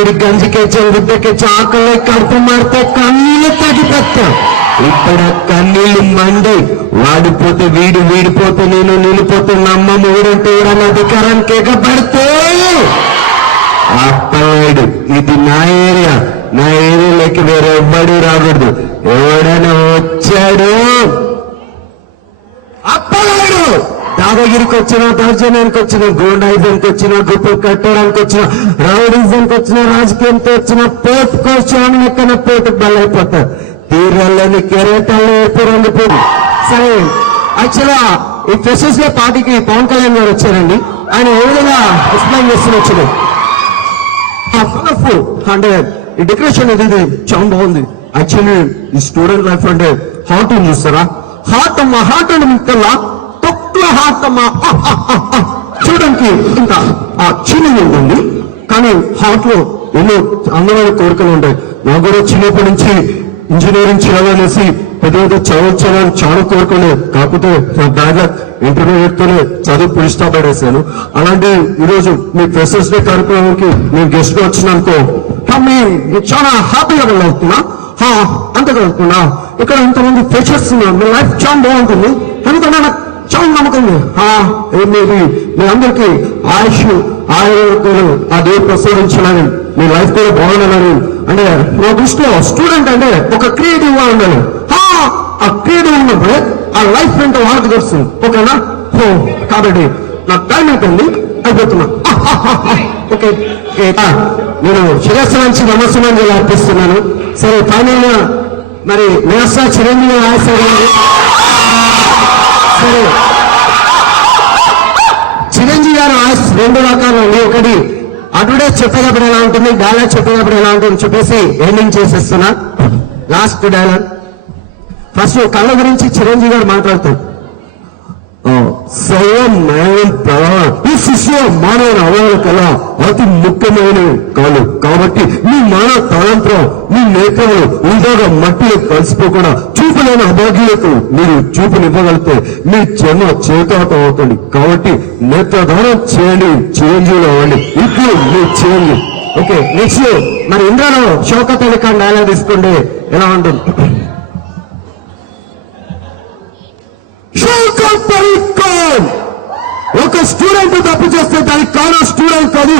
ಬಿಡಿ ಗಂಜಿಕೆ ಉದ್ದಕ್ಕೆ ಚಾಕಲೆ ಕడుపు మారితే కన్నీళ్ళు తగ్గిపోతా ఇక్కడ కన్నీళ్ళు మండి వాడిపోతే వీడిపోతే నేను నిలిపోతే నమ్మమ్మ ఊరంటే ఊరన్న అధికారానికి ఎగబడితే అప్పలేడు ఇది నా ఏరియాలోకి వేరే ఎవ్వడు రాకూడదు ఎవడైనా వచ్చాడు అప్పలేడు దాదాగిరికి వచ్చిన దౌర్జన్యానికి వచ్చిన గూండాయిజంకి వచ్చిన గుప్పు కట్టడానికి వచ్చిన రౌడీజంకి వచ్చిన రాజకీయంతో వచ్చిన పోటుకు వచ్చాను ఎక్కడ పోటుకు బలైపోతారు తీరాలని కెరేటాల్లో ఎప్పుడు సరే యాక్చువల్గా ఈ ఫ్రెషర్స్ డే పార్టీకి పవన్ కళ్యాణ్ గారు వచ్చారండి ఆయన ఏ విధంగా ఎక్స్ప్లెయిన్ చేస్తూ వచ్చారు అంటే ఈ డెకరేషన్ అనేది చాలా బాగుంది యాక్చువల్లీ ఈ స్టూడెంట్ లైఫ్ అంటే హార్ట్ చూస్తారా హార్ట్ అంటే మిక్కల్లా తొక్కుల హార్ట్ చూడడానికి ఇంకా చిన్నగా ఉంటుంది కానీ హార్ట్ లో ఎన్నో అందమైన కోరికలు ఉంటాయి నాకు కూడా చిన్నప్పటి నుంచి ఇంజనీరింగ్ చేయాలనేసి పెద్ద చదవచ్చాలని చాలా కోరుకోలేదు కాకపోతే నా బ్యాగ్ ఇంటర్మీడియట్ తోనే చదువు పులిస్తా పడేశాను అలాంటి ఈరోజు మీ ఫ్రెషర్స్ డే కార్యక్రమానికి నేను గెస్ట్ గా వచ్చినానుకో చాలా హ్యాపీగా వెళ్ళవుతున్నా అంతేకాకుండా ఇక్కడ ఇంతమంది ఫ్రెషర్స్ ఉన్నారు మీ లైఫ్ చాలా బాగుంటుంది ఎందుకంటే నాకు చాలా నమ్మకం ఉంది మీ అందరికీ ఆయుష్ ఆరోగ్యాలు ఆ దేవుడు ప్రసాదించాలని మీ లైఫ్ కూడా బాగుండాలని అంటే నా దృష్టిలో స్టూడెంట్ అంటే ఒక క్రియేటివ్ గా ఉండాలి ఆ క్రియేటివ్ ఉన్నప్పుడే ఆ లైఫ్ ఏంటో వాళ్ళకి తెలుస్తుంది ఓకేనా కాబట్టి నాకు టైం అయిపోయింది అయిపోతున్నా ఓకే నేను శిరస్సు నుంచి నమస్కారం అర్పిస్తున్నాను సరే ఫైనల్ గా మరి వ్యవస్థ చిరంజీవి ఆశయాలు సరే చిరంజీవి గారు ఆశ రెండు రకాలు ఉంది ఒకటి అడ్వర్టైజ్ చెప్పేటప్పుడు ఎలా ఉంటుంది డైలాగ్ చెప్పేటప్పుడు ఎలా ఉంటుంది చెప్పేసి ఎండింగ్ చేసేస్తున్నా లాస్ట్ డైలాగ్ ఫస్ట్ కళ్ళ గురించి చిరంజీవి గారు మాట్లాడతారు ఈ శిష్య మానవ అవయవ కళ అతి ముఖ్యమైన కాదు కాబట్టి మీ మానవ తలంత్రం మీ నేత్రములు వృధాగా మట్టిలో కలిసిపోకుండా చూపులేని అభాగ్యులకు మీరు చూపునివ్వగలిగితే మీ జన్మ చేతాటం అవుతుంది కాబట్టి నేత్రదానం చేయండి చిరంజీవులు అవ్వండి ఇప్పుడు మీరు చేయండి ఓకే నెక్స్ట్ మరి ఇంద్రలో షౌకత్ అలీ ఖాన్ డైలాగ్ తీసుకుంటే ఎలా ఉంటుంది ఒక స్టూడెంట్ తప్పు చేస్తే దానికి కారణం స్టూడెంట్ కాదు